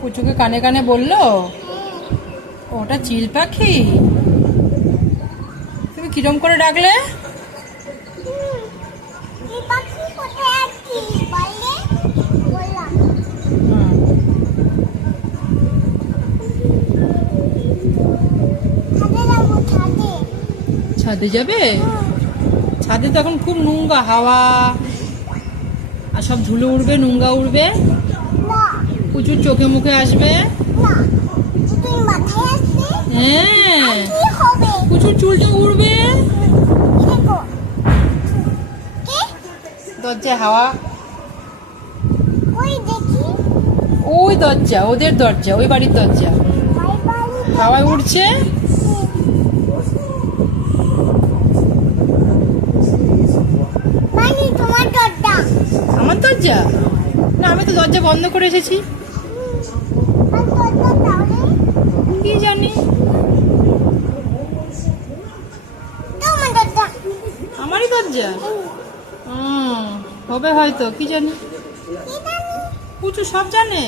পুচুকে কানে কানে বললো ওটা চিল পাখি। তুমি কিরম করে ডাকলে? ছাদে যাবে? ছাদে তো এখন খুব নোংরা হাওয়া আর সব ধুলো উড়বে, নোংরা উড়বে, প্রচুর চোখে মুখে আসবে। হ্যাঁ, প্রচুর চুলটা উড়বে। দরজায় হাওয়া, ওই দরজা, ওদের দরজা, ওই বাড়ির দরজা, হাওয়ায় উড়ছে। আমার দরজা না, আমি তো দরজা বন্ধ করে এসেছি। কি জানি, আমারই দরজা হবে হয়তো, কি জানি। পুচু সব জানে।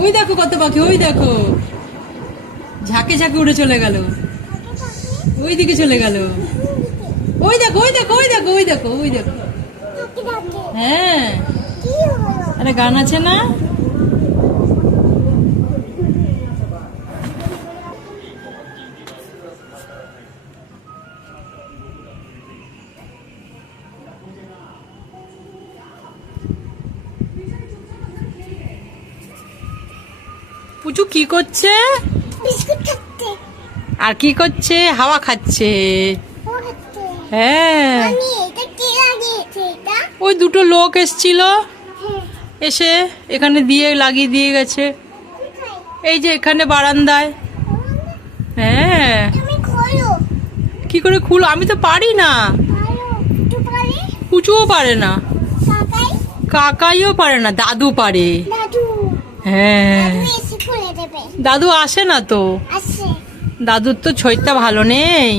ওই দেখো কত পাখি, ওই দেখো ঝাঁকে ঝাঁকে উড়ে চলে গেল, ওই দিকে চলে গেল। ওই দেখো, ওই দেখো, ওই দেখো, ওই দেখো, ওই দেখো। হ্যাঁ, আরে গান আছে না? পুচু কি করছে? আর কি করছে? হাওয়া খাচ্ছে। হ্যাঁ, ওই দুটো লোক এসছিল, এসে এখানে দিয়ে লাগিয়ে দিয়ে গেছে। এই যে এখানে বারান্দায়। হ্যাঁ, কি করে খুলো? আমি তো পারি না, পুচুও পারে না, কাকাইও পারে না, দাদু পারে। হ্যাঁ, দাদু আসে না তো, দাদুর তো শরীরটা ভালো নেই।